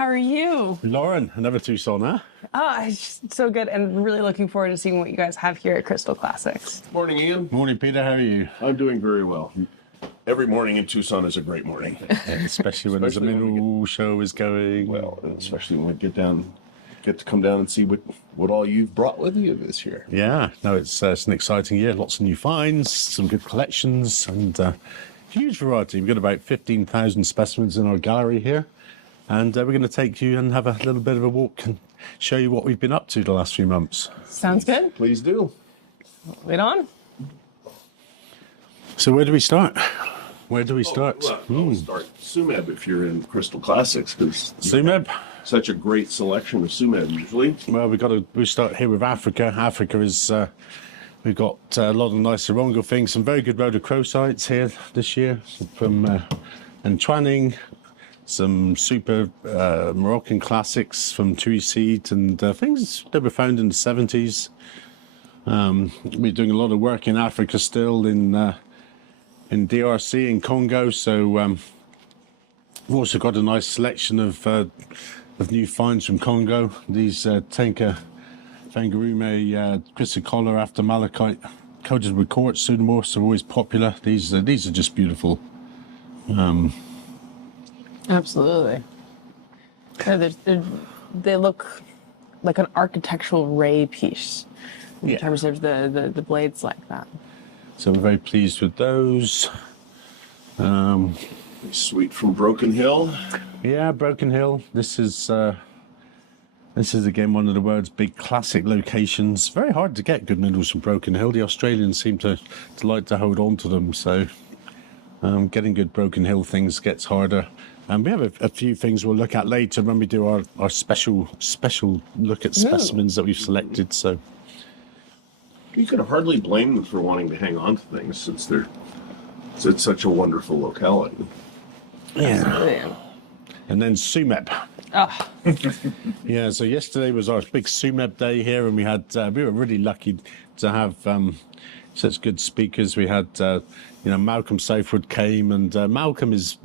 How are you? Lauren, another Tucson, huh? Oh, it's just so good, and really looking forward to seeing what you guys have here at Crystal Classics. Morning, Ian. Morning, Peter. How are you? I'm doing very well. Every morning in Tucson is a great morning. Especially when there's a mineral show is going. Well, especially when we get to come down and see what all you've brought with you this year. Yeah, no, it's an exciting year. Lots of new finds, some good collections, and huge variety. We've got about 15,000 specimens in our gallery here. And we're going to take you and have a little bit of a walk and show you what we've been up to the last few months. Sounds good. Please do. Lead on. So where do we start? Where do we start? We'll start Sumeb if you're in Crystal Classics, because Sumeb? Such a great selection of Sumeb usually. Well, we start here with Africa. Africa is, we've got a lot of nice Orongo things, some very good rhodochrosites here this year from Antwanning. Some super Moroccan classics from Tuisit and things that were found in the 70s. We're doing a lot of work in Africa still, in DRC, in Congo. So we've also got a nice selection of new finds from Congo. These Tenka Fangarume chrysocolla after malachite coated with quartz pseudomorphs are always popular. These are just beautiful. Absolutely. They look like an architectural ray piece in terms of the blades like that. So we're very pleased with those. Sweet from Broken Hill. Yeah, Broken Hill. This is again one of the world's big classic locations. Very hard to get good minerals from Broken Hill. The Australians seem to like to hold on to them. So getting good Broken Hill things gets harder. And we have a few things we'll look at later when we do our special look at specimens that we've selected. So You can hardly blame them for wanting to hang on to things since it's such a wonderful locality. yeah. And then Sumeb. Oh, Yeah, so yesterday was our big Sumeb day here, and we were really lucky to have such good speakers. We had Malcolm Southwood came, and Malcolm is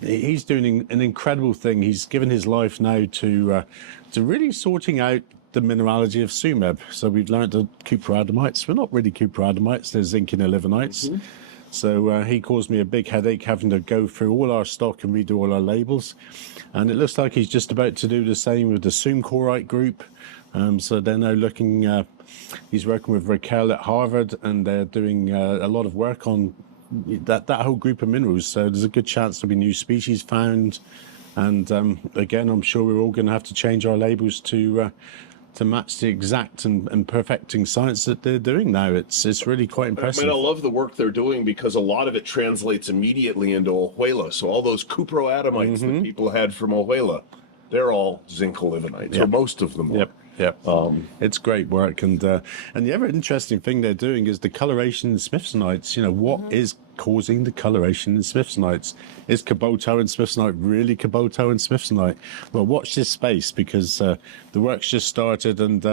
he's doing an incredible thing. He's given his life now to really sorting out the mineralogy of Sumeb. So we've learned that cuproadamites, we're not really cuproadamites, they're zinc and illivanites. Mm-hmm. So he caused me a big headache having to go through all our stock and redo all our labels. And it looks like he's just about to do the same with the Sumcorite group. So they're now looking, he's working with Raquel at Harvard, and they're doing a lot of work on that whole group of minerals. So there's a good chance there'll be new species found. And again, I'm sure we're all going to have to change our labels to match the exact and perfecting science that they're doing now. It's really quite impressive. I mean, I love the work they're doing because a lot of it translates immediately into Ohuela. So all those cuproadamites that people had from Ohuela, they're all zinc olivinites, or most of them are. Yep. It's great work, and the other interesting thing they're doing is the coloration in smithsonites. What is causing the coloration in smithsonites? Is Caboto and smithsonite really Caboto and smithsonite? Well, watch this space, because the work's just started, and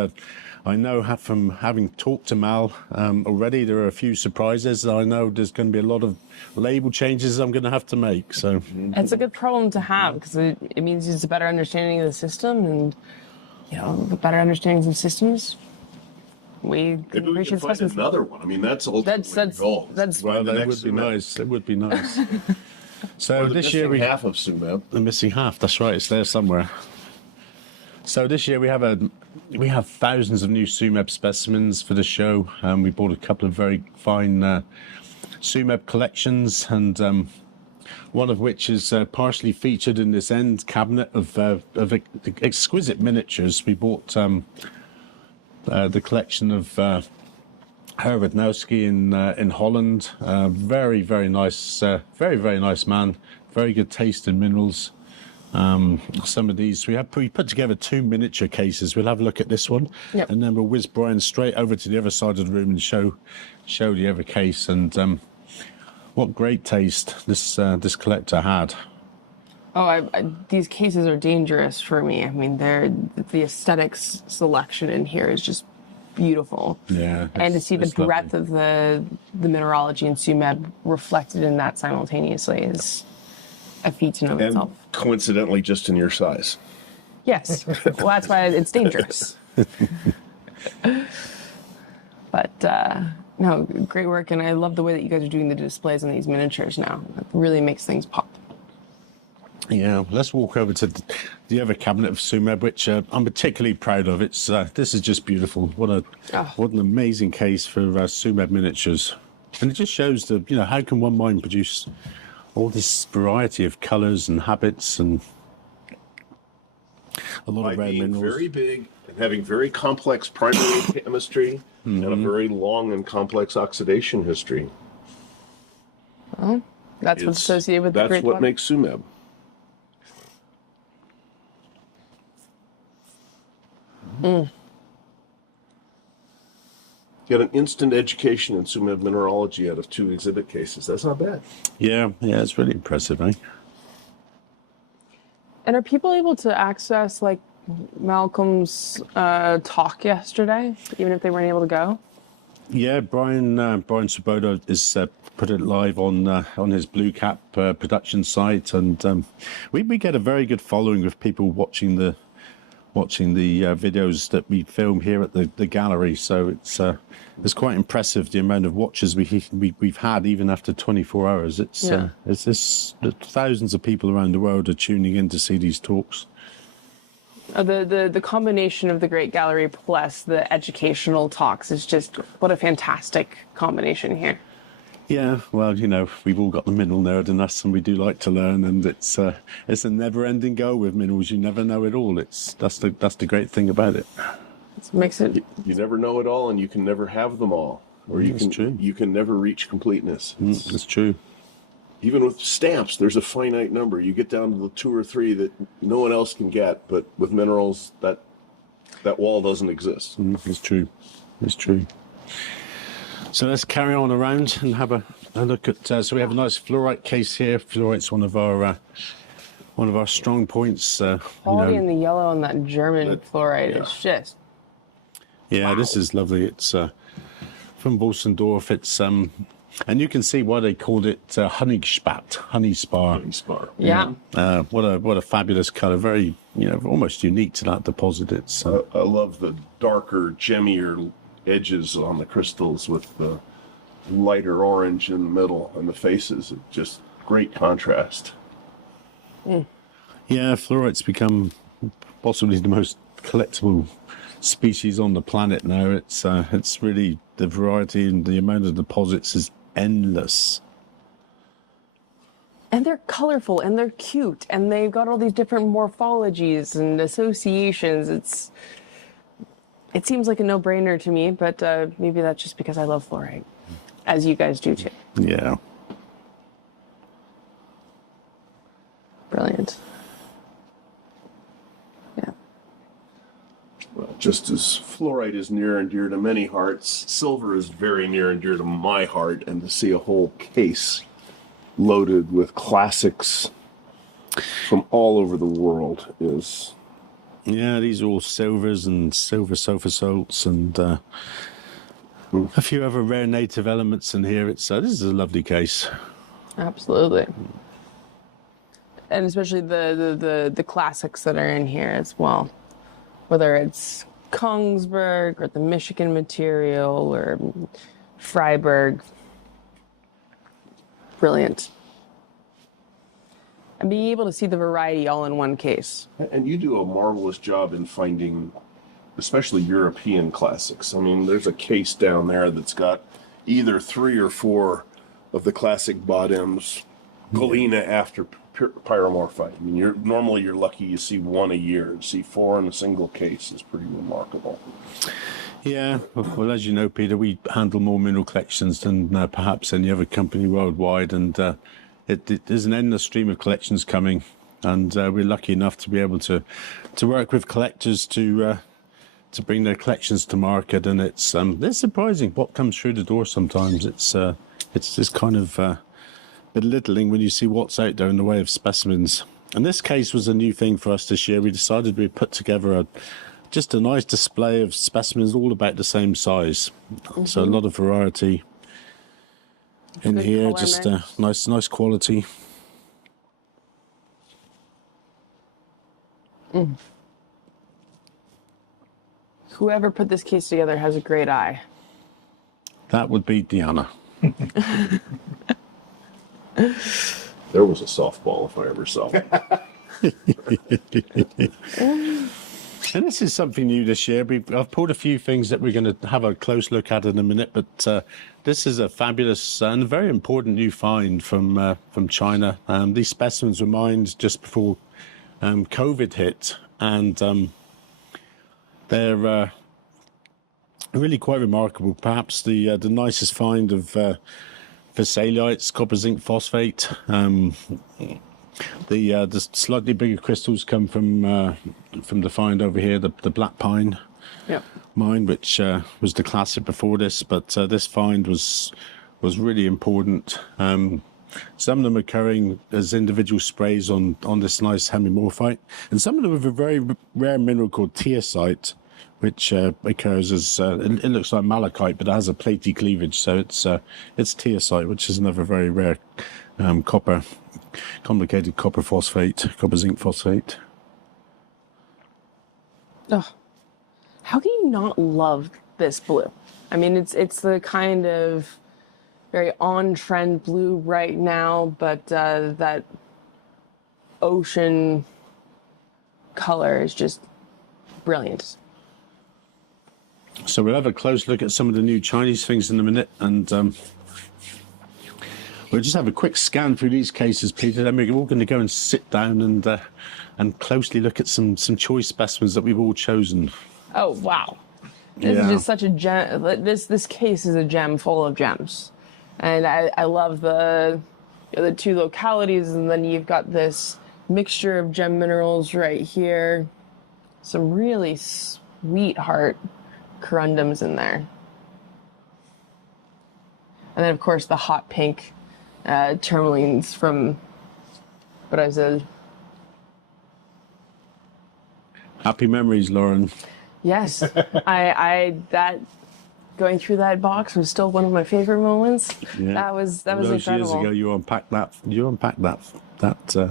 I know from having talked to Mal already, there are a few surprises. I know there's going to be a lot of label changes I'm going to have to make. So it's a good problem to have, because it means it's a better understanding of the system, and with better understandings of systems, we can Maybe we can find another one. I mean, that's ultimately the goal. Well, that would be nice. It would be nice. So this year we half of Sumeb. The missing half. That's right. It's there somewhere. So this year we have thousands of new Sumeb specimens for the show. We bought a couple of very fine Sumeb collections, and one of which is partially featured in this end cabinet of exquisite miniatures. We bought the collection of Herward Nowski in Holland. Very, very nice, very nice man. Very good taste in minerals. Some of these we put together 2 miniature cases. We'll have a look at this one, and then we'll whiz Brian straight over to the other side of the room and show the other case. And what great taste this collector had. These cases are dangerous for me. I mean, the aesthetics selection in here is just beautiful. Yeah. And to see the breadth lovely. of the mineralogy in Sumeb reflected in that simultaneously is a feat in of And itself. coincidentally, just in your size. Yes. Well, that's why it's dangerous. But no, great work, and I love the way that you guys are doing the displays on these miniatures now. It really makes things pop. Yeah, let's walk over to the other cabinet of Sumeb, which I'm particularly proud of. It's this is just beautiful. What an amazing case for Sumeb miniatures, and it just shows the how can one mind produce all this variety of colours and habits and a lot By of rare being minerals. very big and having very complex primary chemistry and a very long and complex oxidation history. That's what's associated with the That's great what one. makes Sumeb. Get an instant education in Sumeb mineralogy out of 2 exhibit cases. That's not bad. Yeah, it's really impressive, eh? And are people able to access like Malcolm's talk yesterday, even if they weren't able to go? Yeah, Brian Svoboda is put it live on his Blue Cap production site, and we get a very good following of people watching the videos that we film here at the gallery. So it's quite impressive the amount of watchers we've had even after 24 hours. It's thousands of people around the world are tuning in to see these talks. The combination of the Great Gallery plus the educational talks is just what a fantastic combination here. Yeah, well, we've all got the mineral nerd in us, and we do like to learn, and it's a never-ending go with minerals. You never know it all. That's the great thing about it. It makes it. You never know it all, and you can never have them all, or you can never reach completeness. That's true. Even with stamps, there's a finite number. You get down to the 2 or 3 that no one else can get, but with minerals, that wall doesn't exist. It's true. It's true. So let's carry on around and have a look at. So we have a nice fluorite case here. Fluorite's one of our strong points. Quality in the yellow on that German fluorite is just. Yeah, this is lovely. It's from Bolsendorf. It's and you can see why they called it honey spar. Yeah. What a fabulous color. Very almost unique to that deposit. It's. I love the darker, gemmier edges on the crystals with the lighter orange in the middle and the faces. It's just great contrast. Yeah, fluorite's become possibly the most collectible species on the planet now. It's really, the variety and the amount of deposits is endless. And they're colorful and they're cute and they've got all these different morphologies and associations. It seems like a no-brainer to me, but maybe that's just because I love fluorite, as you guys do too. Yeah. Brilliant. Yeah. Well, just as fluorite is near and dear to many hearts, silver is very near and dear to my heart, and to see a whole case loaded with classics from all over the world is... Yeah, these are all silvers and silver sulfur salts and a few other rare native elements in here. This is a lovely case. Absolutely. And especially the classics that are in here as well. Whether it's Kongsberg or the Michigan material or Freiberg. Brilliant. And being able to see the variety all in one case. And you do a marvelous job in finding, especially European classics. I mean, there's a case down there that's got either 3 or 4 of the classic Bodems, Galena after pyromorphite. I mean, normally you're lucky you see 1 a year. To see 4 in a single case is pretty remarkable. Yeah, well, as you know, Peter, we handle more mineral collections than perhaps any other company worldwide, and there's an endless stream of collections coming, and we're lucky enough to be able to work with collectors to bring their collections to market, and it's surprising what comes through the door sometimes. It's just kind of belittling when you see what's out there in the way of specimens. And this case was a new thing for us this year. We decided we'd put together just a nice display of specimens all about the same size. Mm-hmm. So a lot of variety in good here, color just mix. nice quality. Whoever put this case together has a great eye. That would be Deanna. There was a softball if I ever saw one. And this is something new this year. I've pulled a few things that we're going to have a close look at in a minute, but this is a fabulous and very important new find from China. These specimens were mined just before COVID hit, and they're really quite remarkable. Perhaps the nicest find of Vesalites, copper zinc phosphate. The slightly bigger crystals come from the find over here, the black pine mine, which was the classic before this, but this find was really important. Some of them occurring as individual sprays on this nice hemimorphite, and some of them with a very rare mineral called teosite, which occurs as it looks like malachite, but it has a platy cleavage, so it's teosite, which is another very rare complicated copper zinc phosphate. Oh, how can you not love this blue? I mean, it's the kind of very on-trend blue right now, but that ocean color is just brilliant. So we'll have a close look at some of the new Chinese things in a minute, and we'll just have a quick scan through these cases, Peter. Then we're all going to go and sit down and closely look at some choice specimens that we've all chosen. Oh wow, this is just such a gem. This case is a gem full of gems, and I love the two localities, and then you've got this mixture of gem minerals right here. Some really sweetheart corundums in there, and then of course the hot pink tourmalines from Brazil. Happy memories, Lauren. Yes, I that going through that box was still one of my favorite moments. Yeah. That was Those incredible. years ago, you unpacked that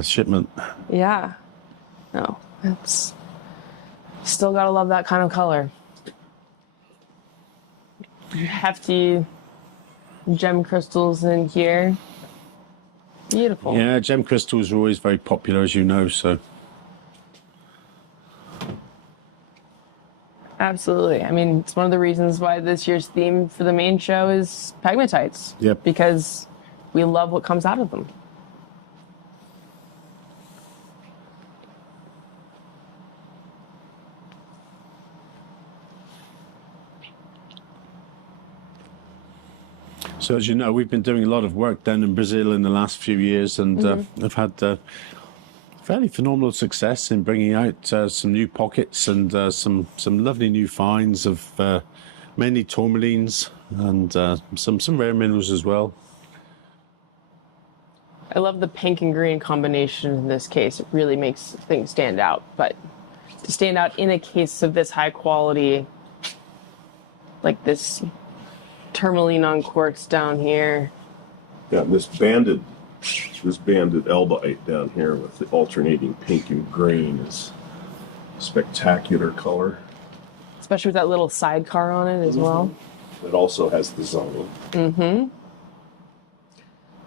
shipment. Yeah, no, it's still gotta love that kind of color. Hefty gem crystals in here. Beautiful. Yeah, gem crystals are always very popular, as you know, so. Absolutely. I mean, it's one of the reasons why this year's theme for the main show is pegmatites. Yep. Because we love what comes out of them. So as you know, we've been doing a lot of work down in Brazil in the last few years, and I've had fairly phenomenal success in bringing out some new pockets and some lovely new finds of mainly tourmalines and some rare minerals as well. I love the pink and green combination in this case. It really makes things stand out. But to stand out in a case of this high quality, like this tourmaline on quartz down here. Yeah, this banded elbaite down here with the alternating pink and green is a spectacular color. Especially with that little sidecar on it as well. It also has the zone. I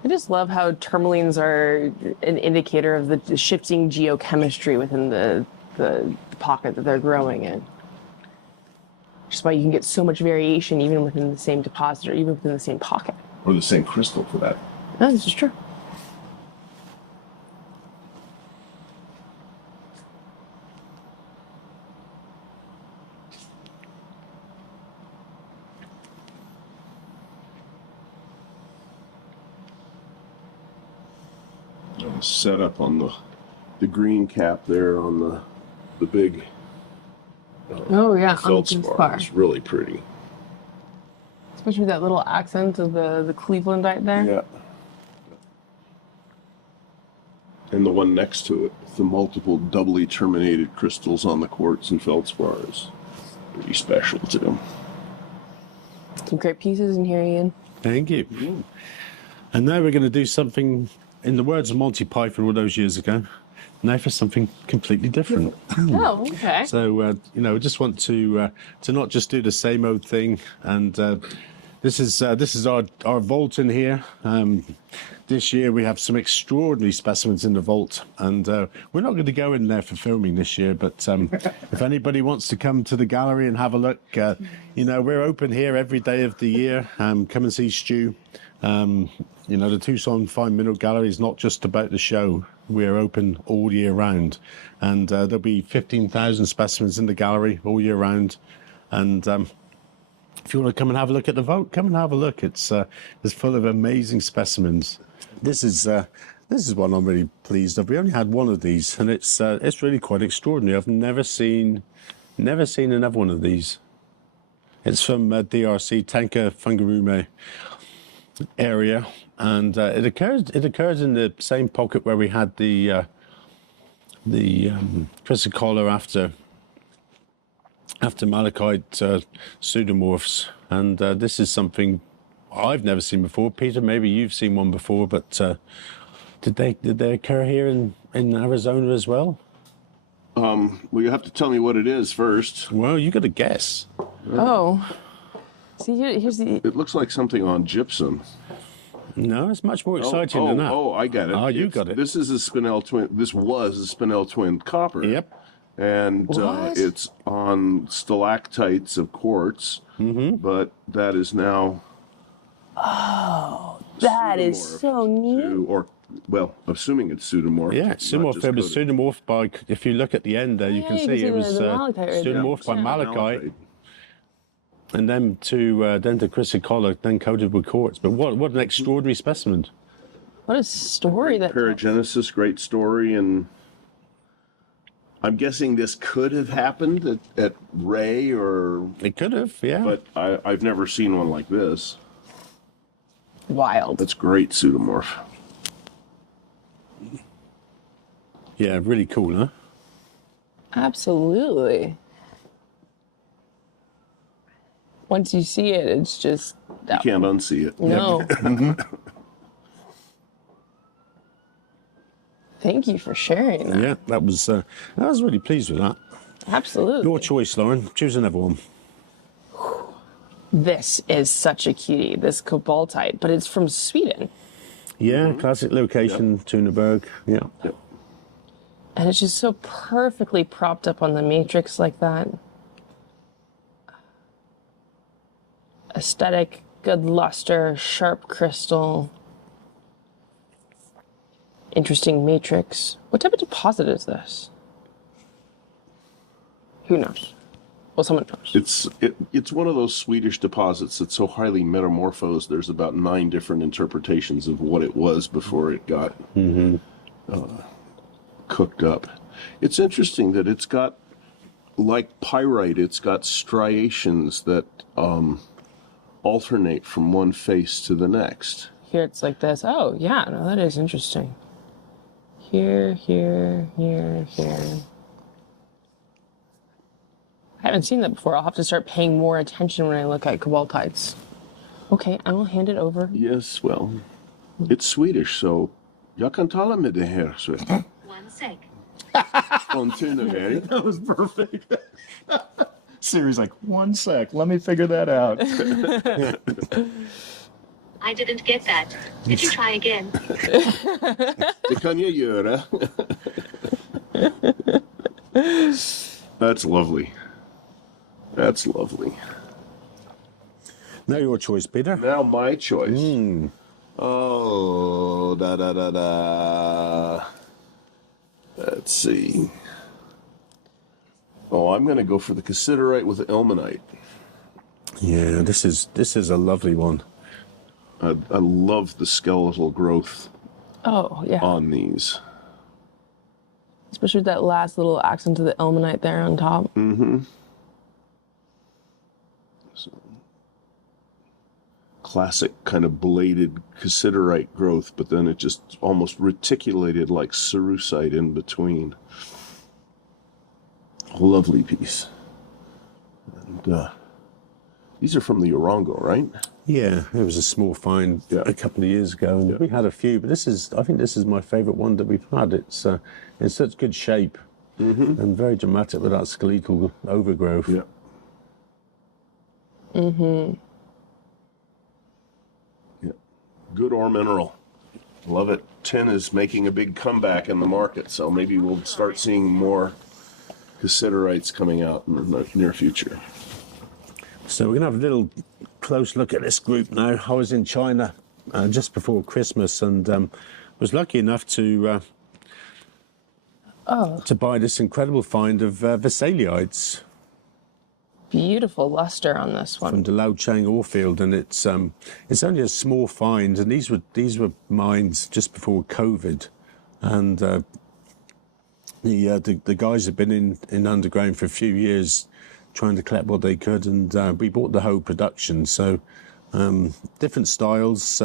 just love how tourmalines are an indicator of the shifting geochemistry within the pocket that they're growing in. Which is why you can get so much variation even within the same deposit or even within the same pocket. Or the same crystal for that. No, this is true. Set up on the green cap there on the big Oh yeah, on the feldspar. It's really pretty. Especially with that little accent of the Clevelandite there. Yeah. And the one next to it, with the multiple doubly terminated crystals on the quartz and feldspar is pretty special too. Some great pieces in here, Ian. Thank you. And now we're going to do something, in the words of Monty Python all those years ago, now for something completely different. Oh, okay. So, we just want to not just do the same old thing. And this is our vault in here. This year we have some extraordinary specimens in the vault, and we're not going to go in there for filming this year. But if anybody wants to come to the gallery and have a look, we're open here every day of the year. Come and see Stu. The Tucson Fine Mineral Gallery is not just about the show. We're open all year round, and there'll be 15,000 specimens in the gallery all year round. And if you want to come and have a look at the vault, come and have a look. It's full of amazing specimens. This is one I'm really pleased of. We only had one of these, and it's really quite extraordinary. I've never seen another one of these. It's from DRC, Tanka Fungarume area, and it occurs in the same pocket where we had the chrysocolla after malachite pseudomorphs, and this is something I've never seen before. Peter, maybe you've seen one before, but did they occur here in Arizona as well? Well, you have to tell me what it is first. Well, you got to guess. Oh. See, here's the... It looks like something on gypsum. No, it's much more exciting than that. Oh, I got it. Oh, you got it. This is a Spinel twin. This was a Spinel twin copper. Yep. And it's on stalactites of quartz, but that is now... Oh, that is so neat. Assuming it's pseudomorph. Yeah, it's pseudomorph. It was pseudomorphed by, if you look at the end there, you can see it was pseudomorphed by malachite. And then to chrysocolla, then coated with quartz. But what an extraordinary specimen. What a story that... Paragenesis, great story, and I'm guessing this could have happened at Ray or... It could have, yeah. But I've never seen one like this. Wild. That's great pseudomorph. Yeah, really cool, huh? Absolutely. Once you see it, it's just... You can't unsee it. No. Thank you for sharing that. Yeah, I was really pleased with that. Absolutely. Your choice, Lauren. Choose another one. This is such a cutie, this cobaltite, but it's from Sweden. Yeah, classic location, Tunaberg. Yeah. Yep. And it's just so perfectly propped up on the matrix like that. Aesthetic, good luster, sharp crystal. Interesting matrix. What type of deposit is this? Who knows? Well, someone knows. It's one of those Swedish deposits that's so highly metamorphosed. There's about 9 different interpretations of what it was before it got cooked up. It's interesting that it's got, like pyrite, it's got striations that alternate from one face to the next. Here it's like this. Oh, yeah, no, that is interesting. Here, here, here, here. I haven't seen that before. I'll have to start paying more attention when I look at cobaltites. Okay, I will hand it over. Yes, well, it's Swedish, so jag kan tala med det här. Så. 1 sec. On Tunaberg. That was perfect. Siri's like, 1 sec, let me figure that out. I didn't get that. Did you try again? Det kan jag göra. That's lovely. That's lovely. Now your choice, Peter. Now my choice. Oh, da. Let's see. Oh, I'm going to go for the cassiterite with the ilmenite. Yeah, this is a lovely one. I love the skeletal growth Oh, yeah. on these. Especially with that last little accent of the ilmenite there on top. So, classic kind of bladed cassiterite growth, but then it just almost reticulated like cerussite in between. Lovely piece. And these are from the Orongo, right? Yeah, it was a small find a couple of years ago, and we had a few, but I think this is my favourite one that we've had. It's in such good shape and very dramatic with that skeletal overgrowth. Yeah. Yeah. Good ore mineral. Love it. Tin is making a big comeback in the market, so maybe we'll start seeing more cassiterite coming out in the near future. So we're going to have a little close look at this group now. I was in China just before Christmas and was lucky enough to buy this incredible find of Vesaliites Beautiful luster on this from one. the Laochang ore field, and it's only a small find, and these were mines just before COVID, and the guys have been in underground for a few years trying to collect what they could, and we bought the whole production. So different styles,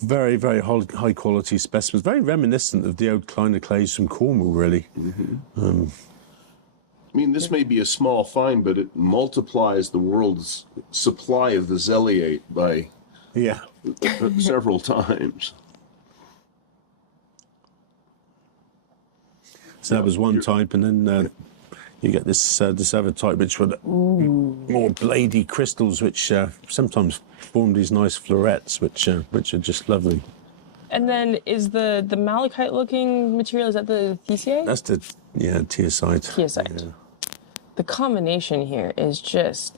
very, very high quality specimens, very reminiscent of the old Kleiner clays from Cornwall, really. I mean, this may be a small find, but it multiplies the world's supply of the Vesaliite by several times. So that was one type, and then you get this other type, which were more bladey crystals, which sometimes form these nice florets, which are just lovely. And then is the malachite-looking material, is that the thesiite? That's the teosite. Teosite. Yeah. The combination here is just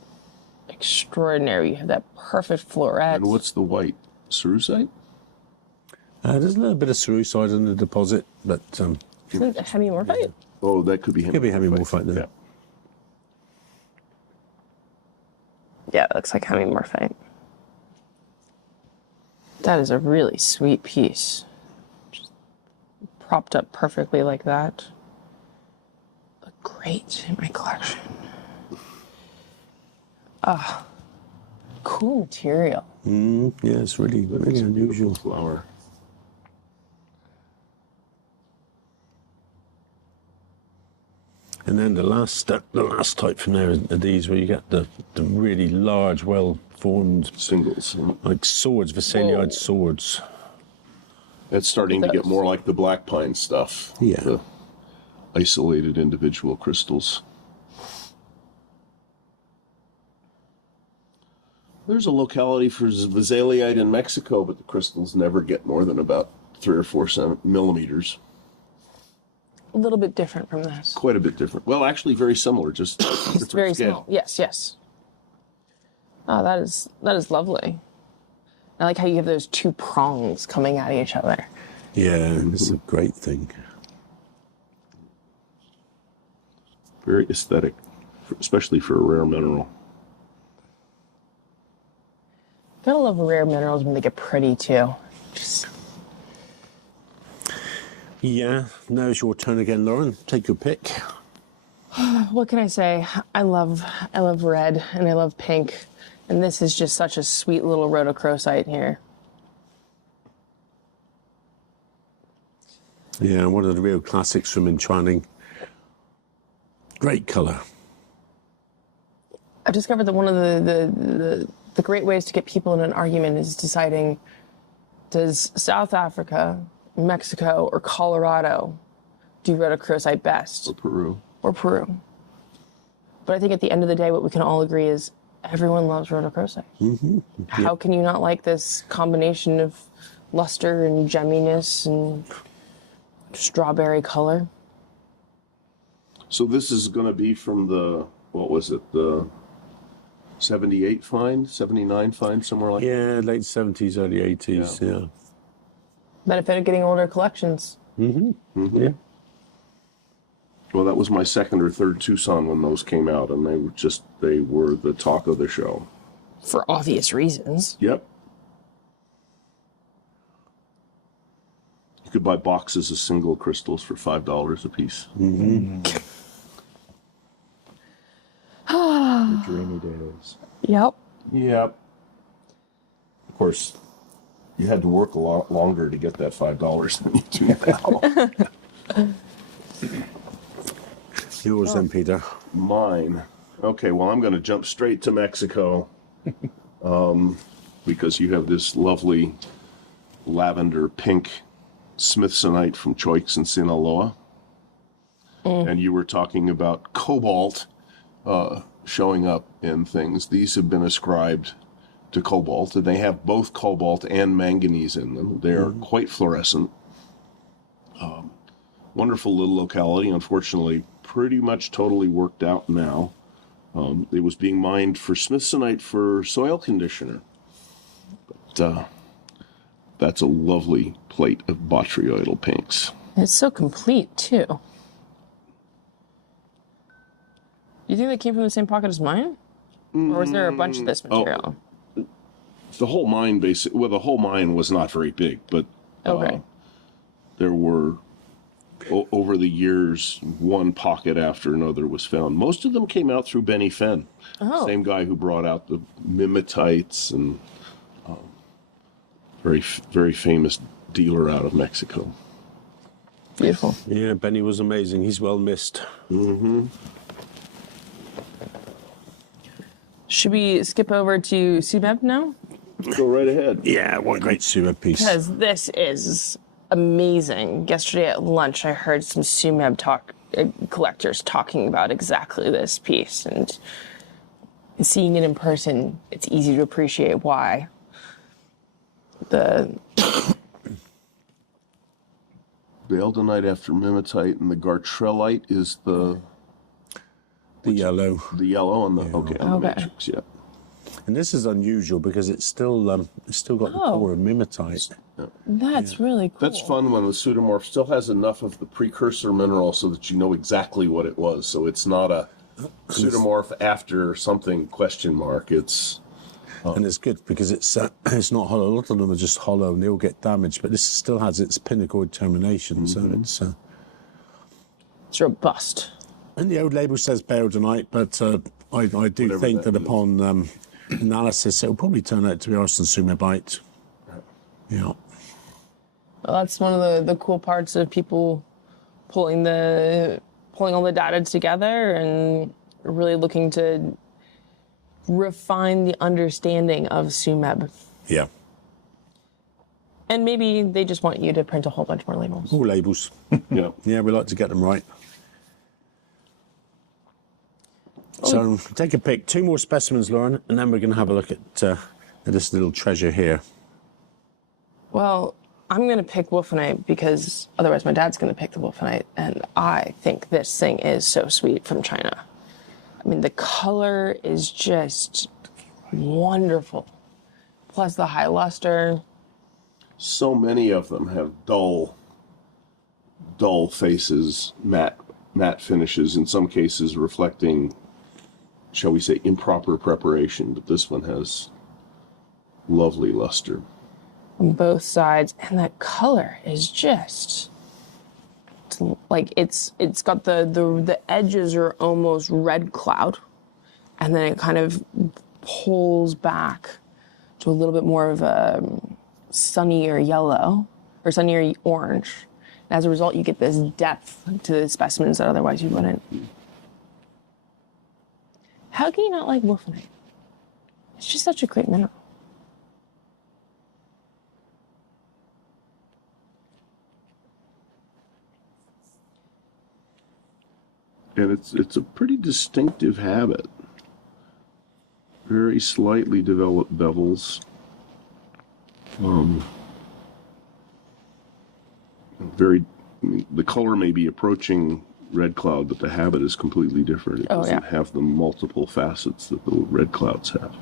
extraordinary. You have that perfect floret. And what's the white? Cerussite? There's a little bit of cerussite in the deposit, but Is it hemimorphite? Oh, that could be hemimorphite. could be hemimorphite there. Yeah. Yeah, it looks like hemimorphite. That is a really sweet piece. Just propped up perfectly like that. Look great in my collection. Ah, cool material. Yeah, it's really unusual. Flower. And then the last type from there are these, where you get the really large, well-formed Singles. like swords, Vesaliite swords. It's starting to get more like the black pine stuff. Yeah. The isolated individual crystals. There's a locality for Vesaliite in Mexico, but the crystals never get more than about 3 or 4 millimeters. A little bit different from this. Quite a bit different. Well, actually very similar, just It's different very scale. small. Yes, yes. Oh, that is lovely. I like how you have those two prongs coming at each other. Yeah, it's a great thing. Very aesthetic, especially for a rare mineral. Gotta love rare minerals when they get pretty too. Just Yeah, now it's your turn again, Lauren. Take your pick. what can I say? I love red and I love pink, and this is just such a sweet little rhodochrosite here. Yeah, one of the real classics from Entraning. Great colour. I've discovered that one of the great ways to get people in an argument is deciding, does South Africa, Mexico, or Colorado do rhodochrosite best? Or Peru. But I think at the end of the day, what we can all agree is everyone loves rhodochrosite. How can you not like this combination of luster and gemminess and strawberry color? So this is going to be from the, what was it, the 78 find, 79 find, somewhere like that? Yeah, late 70s, early 80s, yeah. Benefit of getting older collections. Yeah. Well, that was my second or third Tucson when those came out, and they were the talk of the show. For obvious reasons. Yep. You could buy boxes of single crystals for $5 a piece. The dreamy days. Yep. Yep. Of course, you had to work a lot longer to get that $5 than you do now. Yours then, Peter. Mine. Okay, well, I'm going to jump straight to Mexico. because you have this lovely lavender pink Smithsonite from Choix and Sinaloa. And you were talking about cobalt showing up in things. These have been ascribed to cobalt, and they have both cobalt and manganese in them. They're quite fluorescent. Wonderful little locality. Unfortunately, pretty much totally worked out now. It was being mined for Smithsonite for soil conditioner. But that's a lovely plate of botryoidal pinks. It's so complete, too. You think they came from the same pocket as mine? Or was there a bunch of this material? The whole mine, the whole mine was not very big, but Okay. there were, over the years, one pocket after another was found. Most of them came out through Benny Fenn. Oh. Same guy who brought out the mimetites and very, very famous dealer out of Mexico. Beautiful. Yeah, Benny was amazing. He's well missed. Should we skip over to Sumeb now? Go right ahead. Yeah, what a great Sumeb piece. Because this is amazing. Yesterday at lunch, I heard some Sumeb collectors talking about exactly this piece, and seeing it in person, it's easy to appreciate why. The Aldenite after mimetite, and the gartrellite is the yellow. yellow on the on the Okay. matrix. Yeah. And this is unusual because it's still got the core of mimetite. that's really cool. That's fun when the pseudomorph still has enough of the precursor mineral so that you know exactly what it was. So it's not a pseudomorph after something question mark. It's And it's good because it's not hollow. A lot of them are just hollow and they all get damaged, but this still has its pinnacle termination. So It's robust. and the old label says Baildonite, but I do Whatever think that that upon analysis, it'll probably turn out to be Arsene Sumebite. Yeah. Well, that's one of the cool parts of people pulling all the data together and really looking to refine the understanding of Sumeb. Yeah. And maybe they just want you to print a whole bunch more labels. All labels. yeah. Yeah, we like to get them right. So take a pick. 2 more specimens, Lauren, and then we're going to have a look at this little treasure here. Well, I'm going to pick wolfenite because otherwise my dad's going to pick the wolfenite, and I think this thing is so sweet from China. I mean, the color is just wonderful. Plus the high luster. So many of them have dull faces, matte finishes. In some cases, reflecting, shall we say, improper preparation. But this one has lovely luster. On both sides, and that color is just like it's got the edges are almost red cloud, and then it kind of pulls back to a little bit more of a sunnier yellow or sunnier orange. And as a result, you get this depth to the specimens that otherwise you wouldn't. How can you not like wolfenite? It's just such a great mineral. And it's a pretty distinctive habit. Very slightly developed bevels. The color may be approaching red cloud, but the habit is completely different. It doesn't have the multiple facets that the red clouds have.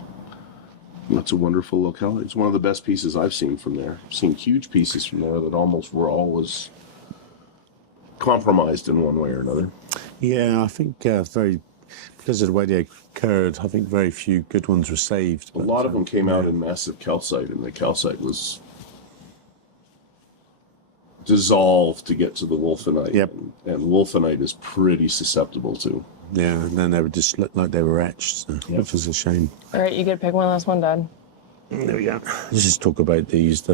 And that's a wonderful locality. It's one of the best pieces I've seen from there. I've seen huge pieces from there that almost were always compromised in one way or another. Yeah, I think because of the way they occurred, I think very few good ones were saved. A lot of them came out in massive calcite, and the calcite was dissolved to get to the wolfenite. Yep. And wolfenite is pretty susceptible to. Yeah, and then they would just look like they were etched, which is a shame. All right, you get to pick one last one, Dad. There we go. Let's just talk about these.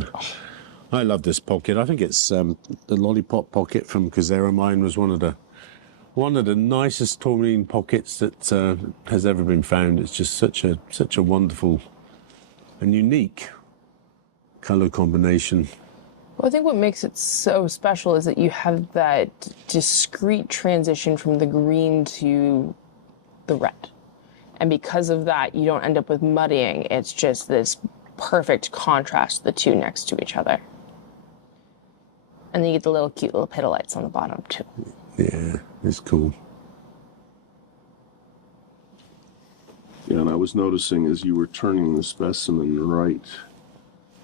I love this pocket. I think it's the lollipop pocket from Kazera Mine was one of the nicest tourmaline pockets that has ever been found. It's just such a wonderful and unique color combination. Well, I think what makes it so special is that you have that discrete transition from the green to the red. And because of that, you don't end up with muddying. It's just this perfect contrast, the two next to each other. And then you get the little cute little petalites on the bottom too. Yeah, it's cool. Yeah, and I was noticing as you were turning the specimen right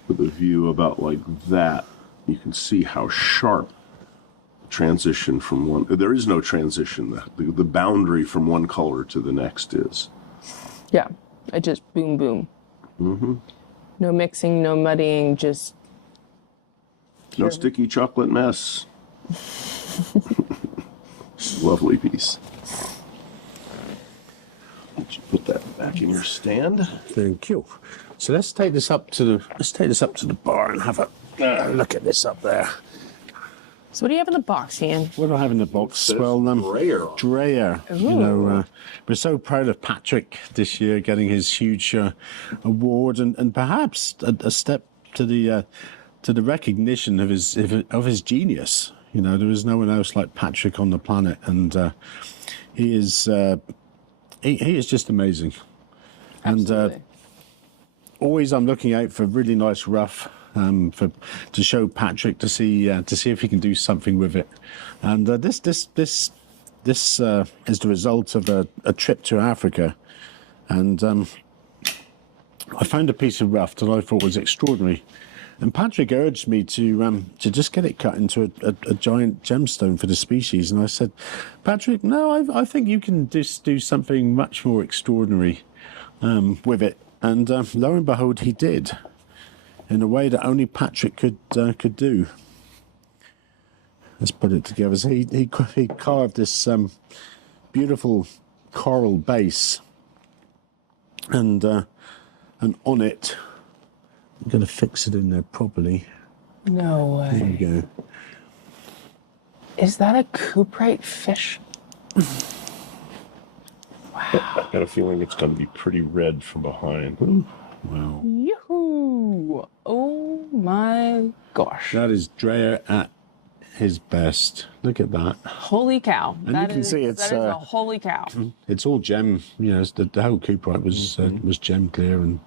with a view about like that, you can see how sharp the transition from one, there is no transition, the boundary from one color to the next is. Yeah, it just boom, boom. Mm-hmm. No mixing, no muddying, just... No sticky chocolate mess. Lovely piece. Would you put that back in your stand? Thank you. So let's take this up to the bar and have a look at this up there. So what do you have in the box, Ian? What do I have in the box? It says Well, Dreyer. Dreyer. You know, we're so proud of Patrick this year getting his huge award, and perhaps a step to the recognition of his genius. You know, there is no one else like Patrick on the planet, and he is just amazing. Absolutely. And always, I'm looking out for really nice rough. To show Patrick to see if he can do something with it, and this is the result of a trip to Africa, and I found a piece of rough that I thought was extraordinary, and Patrick urged me to just get it cut into a giant gemstone for the species, and I said, Patrick, no, I think you can just do something much more extraordinary with it, and lo and behold, he did. In a way that only Patrick could do. Let's put it together. So he carved this beautiful coral base, and on it, I'm going to fix it in there properly. No way. There we go. Is that a cuprite fish? I've got a feeling it's going to be pretty red from behind. Wow. Yoo-hoo! Oh my gosh. That is Dreyer at his best. Look at that. Holy cow. And you can see it's, that is a holy cow. It's all gem. You know, the whole cuprite was gem clear, and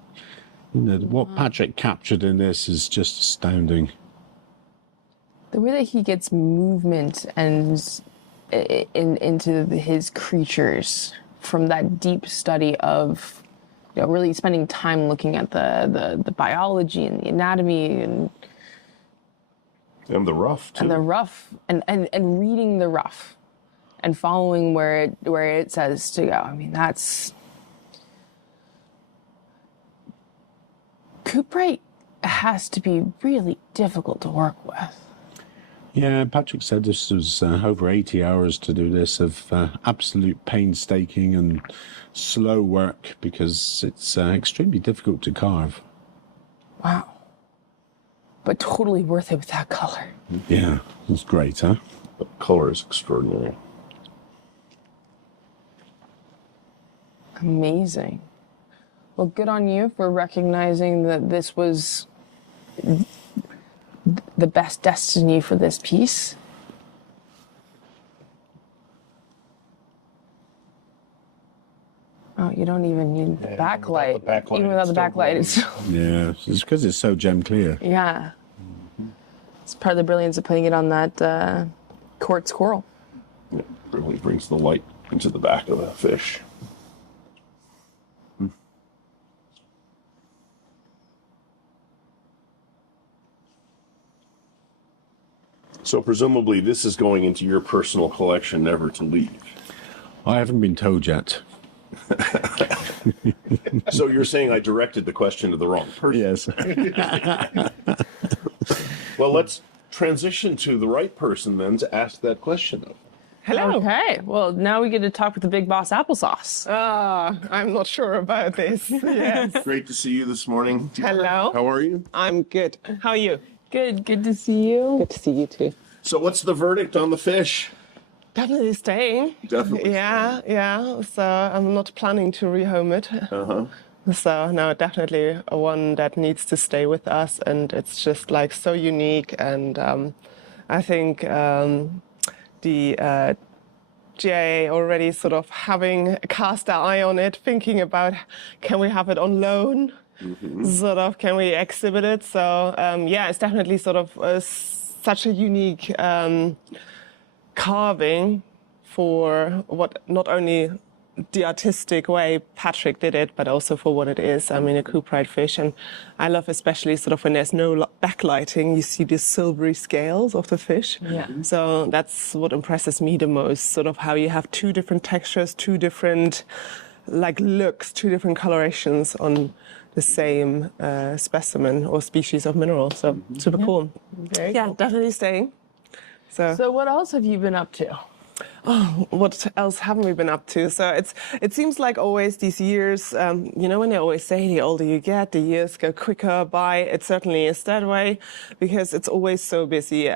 you know what Patrick captured in this is just astounding. The way that he gets movement and into his creatures from that deep study of, you know, really spending time looking at the biology and the anatomy and the rough too. and the rough and reading the rough and following where it says to go. I mean, that's cuprite has to be really difficult to work with. Yeah, Patrick said this was over 80 hours to do this of absolute painstaking and slow work because it's extremely difficult to carve. Wow. But totally worth it with that color. Yeah, it's great, huh? The color is extraordinary. Amazing. Well, good on you for recognizing that this was the best destiny for this piece. Oh, you don't even need the backlight. Even without the backlight, it's Yeah, it's because it's so gem clear. yeah. It's part of the brilliance of putting it on that quartz coral. It really brings the light into the back of the fish. So presumably this is going into your personal collection, never to leave. I haven't been told yet. So you're saying I directed the question to the wrong person? Yes. Well, let's transition to the right person then to ask that question of. Hello. Okay, well, now we get to talk with the big boss applesauce. I'm not sure about this. Yes. Great to see you this morning. Hello. How are you? I'm good. How are you? Good to see you. Good to see you too. So what's the verdict on the fish? Definitely staying. Definitely Yeah. So I'm not planning to rehome it. So no, definitely one that needs to stay with us, and it's just like so unique. And I think the GIA already sort of having cast their eye on it, thinking about can we have it on loan, sort of can we exhibit it. So yeah, it's definitely sort of such a unique carving for what not only the artistic way Patrick did it, but also for what it is. I mean, a cooperite fish, and I love especially sort of when there's no backlighting, you see the silvery scales of the fish. Yeah. So that's what impresses me the most, sort of how you have two different textures, two different like looks, two different colorations on the same specimen or species of mineral. So super cool. Very Yeah, cool. definitely staying. So what else have you been up to? What else haven't we been up to? So it seems like always these years, you know, when they always say the older you get, the years go quicker by. It certainly is that way because it's always so busy.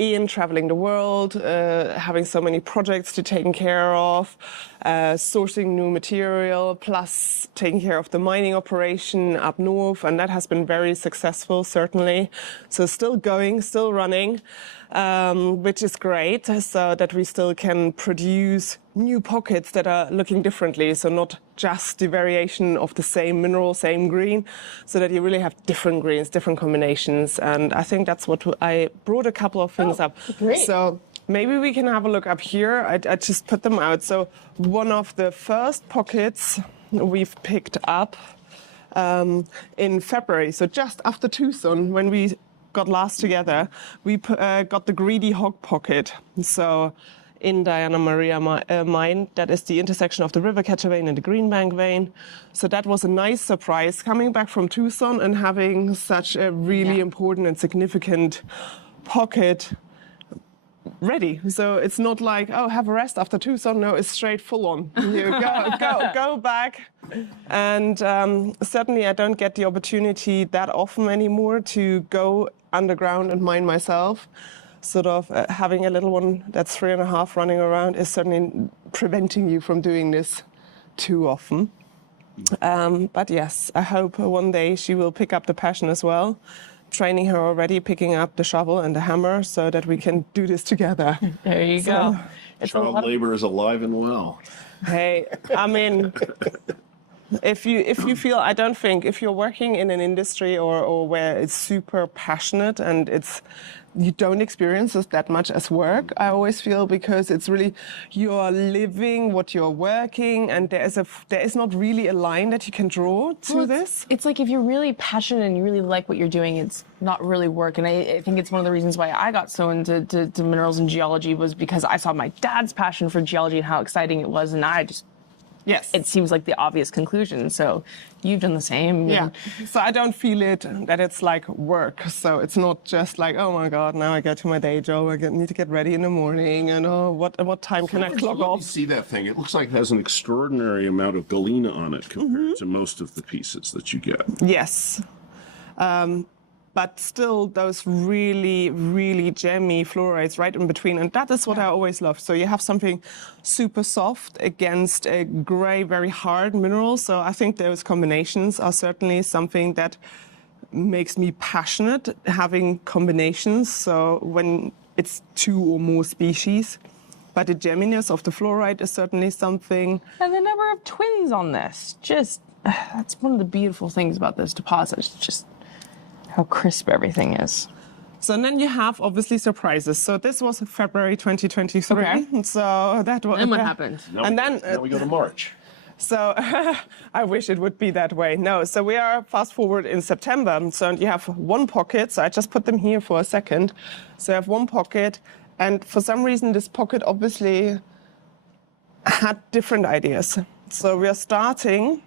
Ian traveling the world, having so many projects to take care of, sourcing new material, plus taking care of the mining operation up north, and that has been very successful, certainly. So still going, still running, which is great, so that we still can produce new pockets that are looking differently, so not just the variation of the same mineral, same green, so that you really have different greens, different combinations. And I think that's what I brought a couple of things up. great. So maybe we can have a look up here. I just put them out. So one of the first pockets we've picked up in February, so just after Tucson, when we got last together, we got the greedy hog pocket. So in Diana Maria mine, that is the intersection of the river catcher vein and the Greenbank vein. So that was a nice surprise coming back from Tucson and having such a really important and significant pocket ready. So it's not like, oh, have a rest after Tucson. No, it's straight full on. You go back. And certainly I don't get the opportunity that often anymore to go underground and mine myself. Sort of having a little one that's 3.5 running around is certainly preventing you from doing this too often. But yes, I hope one day she will pick up the passion as well. Training her already, picking up the shovel and the hammer so that we can do this together. There you go. It's a Child lot of- labor is alive and well. Hey, I mean, if you feel, I don't think, if you're working in an industry or where it's super passionate and you don't experience this that much as work, I always feel, because it's really, you're living what you're working, and there is not really a line that you can draw to Well, this. It's like if you're really passionate and you really like what you're doing, it's not really work. And I think it's one of the reasons why I got so into to minerals and geology was because I saw my dad's passion for geology and how exciting it was, and Yes. it seems like the obvious conclusion. So you've done the same. Yeah. So I don't feel it that it's like work. So it's not just like, oh my God, now I go to my day job. Need to get ready in the morning, and what time can I clock Let me off? see that thing. It looks like it has an extraordinary amount of galena on it compared to most of the pieces that you get. Yes. But still those really, really gemmy fluorides right in between. And that is what I always love. So you have something super soft against a gray, very hard mineral. So I think those combinations are certainly something that makes me passionate, having combinations. So when it's 2 or more species. But the gemminess of the fluoride is certainly something. And the number of twins on this, that's one of the beautiful things about this deposit. It's just how crisp everything is. So then you have obviously surprises. So this was February 2023. Okay. So that was. Then what happened? Now we go to March. So I wish it would be that way. No, so we are fast forward in September. So you have one pocket. So I just put them here for a second. So I have one pocket. And for some reason, this pocket obviously had different ideas. So we are starting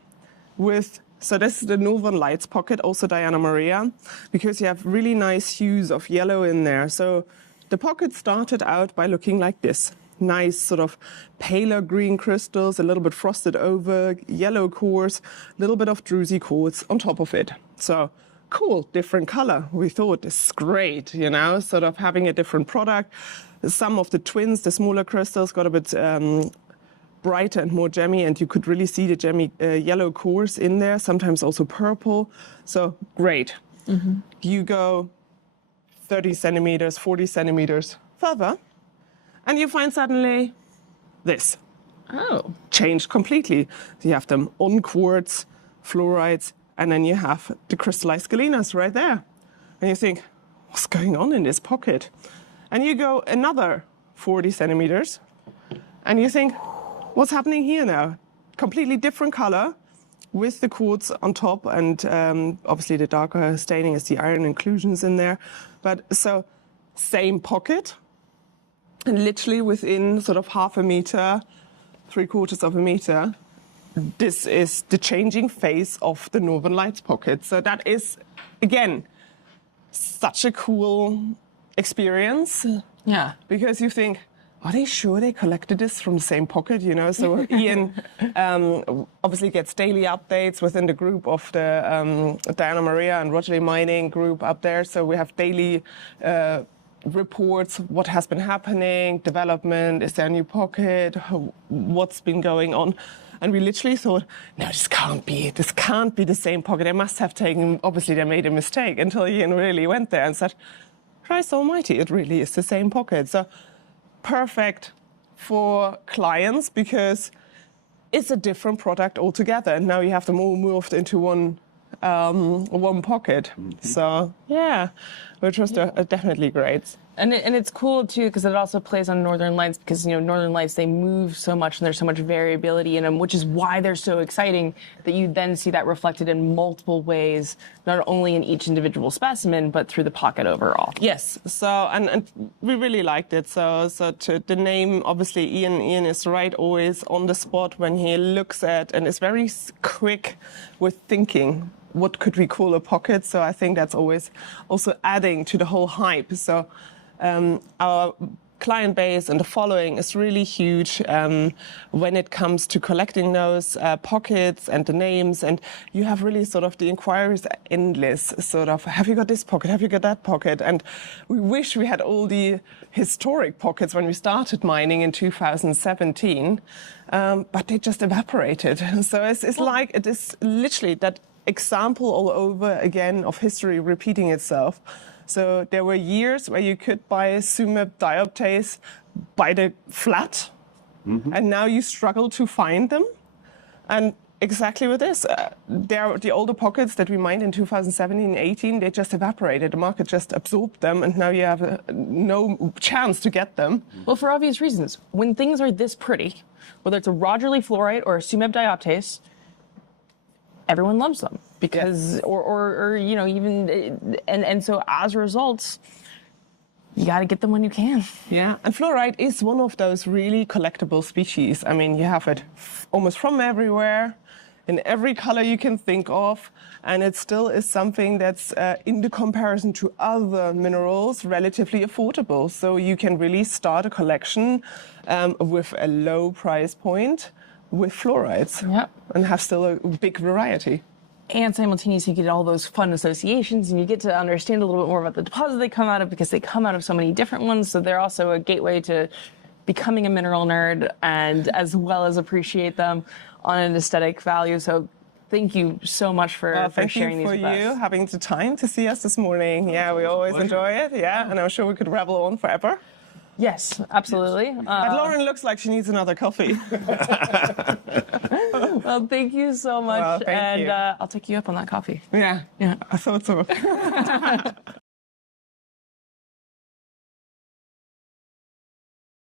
with, so this is the Northern Lights pocket, also Diana Maria, because you have really nice hues of yellow in there. So the pocket started out by looking like this. Nice sort of paler green crystals, a little bit frosted over, yellow cores, a little bit of druzy quartz on top of it. So cool, different color. We thought this is great, you know, sort of having a different product. Some of the twins, the smaller crystals, got a bit brighter and more gemmy, and you could really see the gemmy yellow cores in there, sometimes also purple. So great. You go 30 centimeters, 40 centimeters further, and you find suddenly this. Oh. Changed completely. So you have them on quartz, fluorides, and then you have the crystallized galenas right there. And you think, what's going on in this pocket? And you go another 40 centimeters, and you think, what's happening here now? Completely different color with the quartz on top, and obviously the darker staining is the iron inclusions in there. But so same pocket, and literally within sort of half a meter, 3/4 of a meter, this is the changing face of the Northern Lights pocket. So that is, again, such a cool experience. Yeah. Because you think, are they sure they collected this from the same pocket? You know, so Ian obviously gets daily updates within the group of the Diana Maria and Roger Mining group up there. So we have daily reports, what has been happening, development, is there a new pocket, what's been going on. And we literally thought, no, this can't be the same pocket. They must have taken, obviously they made a mistake, until Ian really went there and said, Christ almighty, it really is the same pocket. So perfect for clients because it's a different product altogether. And now you have them all moved into one pocket. So yeah, which was definitely great. And it's cool too because it also plays on Northern Lights because Northern Lights, they move so much and there's so much variability in them, which is why they're so exciting that you then see that reflected in multiple ways, not only in each individual specimen but through the pocket overall. Yes. So and we really liked it. So to the name, obviously Ian is right always on the spot when he looks at and is very quick with thinking. What could we call a pocket? So I think that's always also adding to the whole hype. So our client base and the following is really huge when it comes to collecting those pockets and the names. And you have really sort of the inquiries endless, sort of, have you got this pocket? Have you got that pocket? And we wish we had all the historic pockets when we started mining in 2017, but they just evaporated. So it's like, it is literally that example all over again of history repeating itself. So there were years where you could buy a Sumeb dioptase by the flat, and now you struggle to find them. And exactly with this, the older pockets that we mined in 2017, 18, they just evaporated. The market just absorbed them, and now you have no chance to get them. Well, for obvious reasons. When things are this pretty, whether it's a Roger Lee fluorite or a Sumeb dioptase, everyone loves them because, or even, and so as a result, you got to get them when you can. Yeah, and fluorite is one of those really collectible species. I mean, you have it almost from everywhere, in every color you can think of, and it still is something that's, in the comparison to other minerals, relatively affordable. So you can really start a collection with a low price point with fluorides, and have still a big variety. And simultaneously, you get all those fun associations, and you get to understand a little bit more about the deposit they come out of because they come out of so many different ones. So they're also a gateway to becoming a mineral nerd, and as well as appreciate them on an aesthetic value. So thank you so much for sharing these with us. Thank you for having the time to see us this morning. Yeah, we always enjoy it. Yeah, and I'm sure we could ramble on forever. Yes, absolutely. But Lauren looks like she needs another coffee. Well, thank you so much. Well, thank you. I'll take you up on that coffee. Yeah, I thought so.